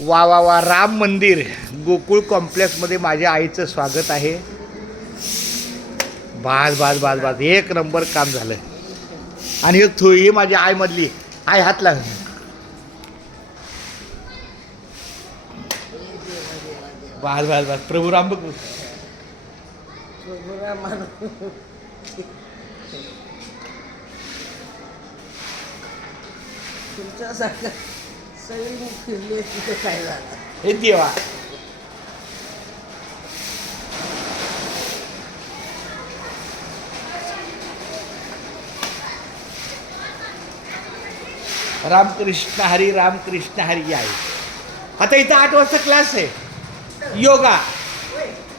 वा वा वा राम मंदिर. गोकुळ कॉम्प्लेक्समध्ये माझ्या आईचं स्वागत आहे. बाज बाज बाज बाज एक नंबर काम झालं आणि एक थोडी माझी आईमधली. आई हात लाग बाज बाज बाज प्रभू राम बघ. तुमच्यासारखं सगळी फिरली तिथं काय झालं हे देवा. रामकृष्ण हरी रामकृष्ण हरी आहे आता इथं आठ वाजता क्लास आहे. योगा.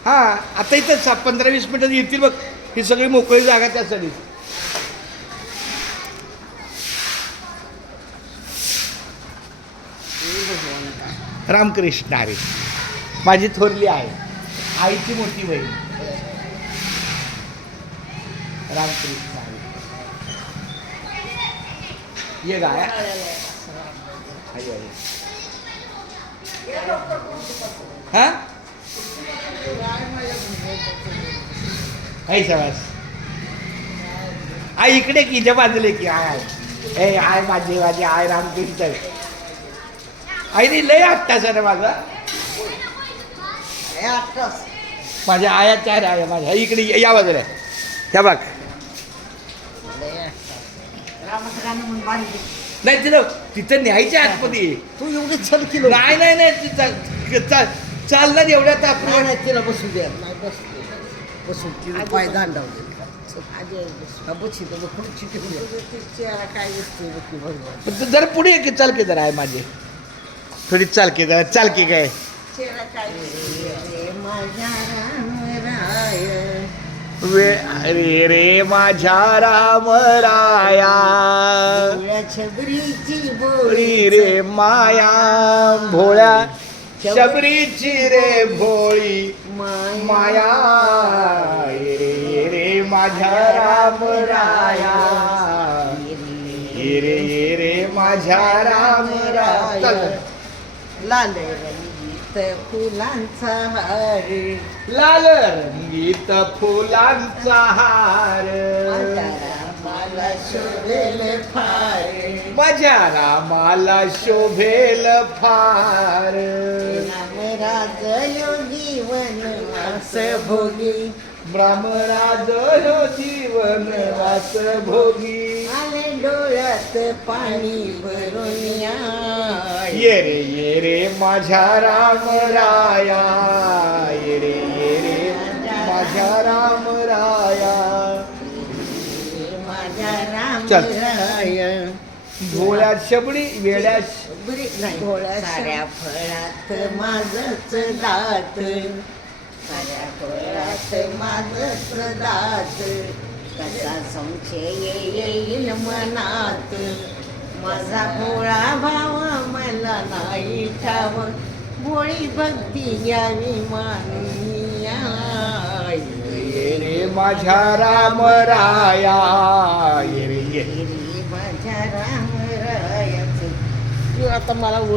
हा आता इथं पंधरा वीस मिनिटं येतील बघ. ही सगळी मोकळी जागा त्यासाठी. रामकृष्ण हरी माझी थोरली आहे आईची मोठी बहीण. रामकृष्ण हरी ये गाय. आई आई. हा? सवास आई इकडे की इथे बाजूला की आय आय ए आय माझी माझी आय रामकृष्ण. आईने लय आत्ता सर माझा. आत्ताच माझ्या आया चार आया माझ्या इकडे ये- या बाजूला ह्या बघ नाही तिथं तिथं न्यायच्या आतमध्ये तू एवढी चल किलो. नाही नाही नाही चालणार एवढ्या तापमान तिला बसू द्या नाही बसू बसून तिला पाय दांडावले. जरा पुढे ये की चाल की जरा आहे माझे. थोडी चाल की जरा चाल की काय? माझ्या वे अरे रे माझ्या राम राया. छबरीची भोळी बोळी रे माया भोळ्या. शबरीची रे भोळी माया. रे रे माझ्या राम राया. रे रे माझ्या राम राया. लाल रंगीत फुलांचा हार. लाल रंगीत फुलांचा हार. माझ्या रामाला शोभेल फार. माझ्या रामाला शोभेल फार. रामराज योगी वनवास भोगी. ब्राह्मराज जीवन वास भोगी. डोळ्यात पाणी भरून या रे ये रे माझ्या राम राया. ये रे ये रे माझ्या राम राया. माझ्या राम चल. राय. भोळ्या शबडी वेळ्या बरी नाही साऱ्या फळात माझच दात. साऱ्या फळात माझच दात. कसा संशय येईल मनात? माझा भोळा भाव मला नाही ठाव. भोळी भक्ती घ्यावी मानुनिया ये रे माझ्या राम राया ये रे ये माझ्या राम रायाचं आता मला